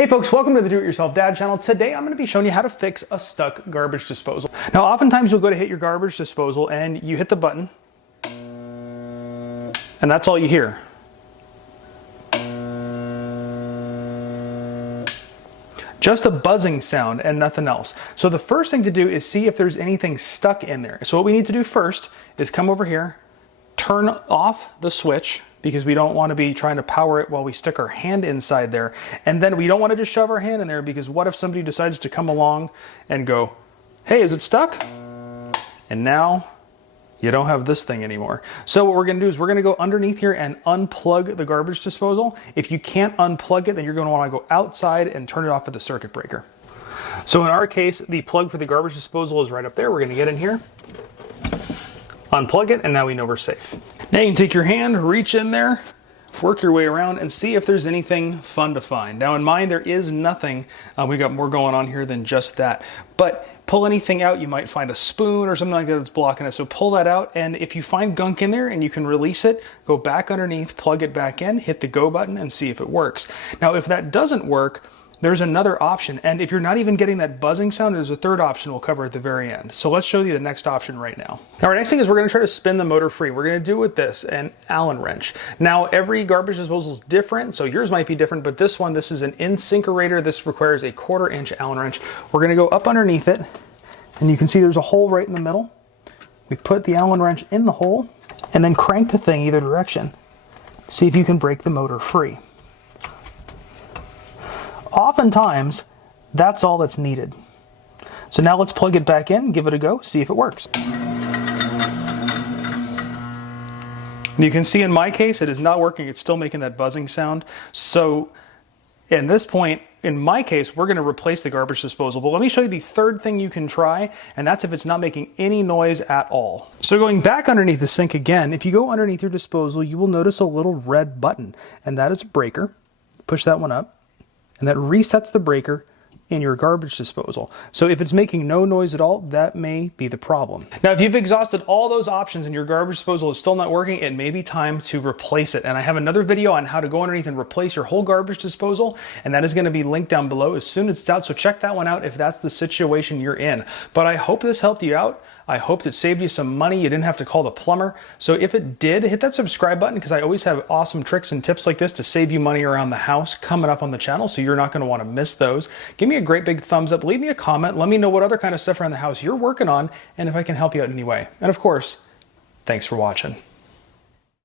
Hey folks, welcome to the Do-It-Yourself Dad channel. Today I'm going to be showing you how to fix a stuck garbage disposal. Now oftentimes you'll go to hit your garbage disposal and you hit the button and that's all you hear. Just a buzzing sound and nothing else. So the first thing to do is see if there's anything stuck in there. So what we need to do first is come over here, turn off the switch, because we don't want to be trying to power it while we stick our hand inside there. And then we don't want to just shove our hand in there, because what if somebody decides to come along and go, hey, is it stuck? And now you don't have this thing anymore. So what we're going to do is we're going to go underneath here and unplug the garbage disposal. If you can't unplug it, then you're going to want to go outside and turn it off at the circuit breaker. So in our case, the plug for the garbage disposal is right up there. We're going to get in here, unplug it, and now we know we're safe. Now you can take your hand, reach in there, work your way around, and see if there's anything fun to find. Now in mine, there is nothing. We got more going on here than just that. But pull anything out, you might find a spoon or something like that that's blocking it. So pull that out, and if you find gunk in there and you can release it, go back underneath, plug it back in, hit the go button, and see if it works. Now if that doesn't work, there's another option, and if you're not even getting that buzzing sound, there's a third option we'll cover at the very end. So let's show you the next option right now. Now our next thing is we're going to try to spin the motor free. We're going to do it with this, an Allen wrench. Now every garbage disposal is different, so yours might be different, but this is an incinerator. This requires a 1/4 inch Allen wrench. We're going to go up underneath it, and you can see there's a hole right in the middle. We put the Allen wrench in the hole, and then crank the thing either direction. See if you can break the motor free. Oftentimes, that's all that's needed. So now let's plug it back in, give it a go, see if it works. And you can see in my case, it is not working. It's still making that buzzing sound. So at this point, in my case, we're going to replace the garbage disposal. But let me show you the third thing you can try, and that's if it's not making any noise at all. So going back underneath the sink again, if you go underneath your disposal, you will notice a little red button, and that is a breaker. Push that one up, and that resets the breaker in your garbage disposal. So if it's making no noise at all, that may be the problem. Now, if you've exhausted all those options and your garbage disposal is still not working, it may be time to replace it. And I have another video on how to go underneath and replace your whole garbage disposal, and that is going to be linked down below as soon as it's out. So check that one out if that's the situation you're in. But I hope this helped you out. I hope it saved you some money. You didn't have to call the plumber. So if it did, hit that subscribe button, because I always have awesome tricks and tips like this to save you money around the house coming up on the channel, so you're not going to want to miss those. Give me a great big thumbs up. Leave me a comment. Let me know what other kind of stuff around the house you're working on and if I can help you out in any way. And of course, thanks for watching.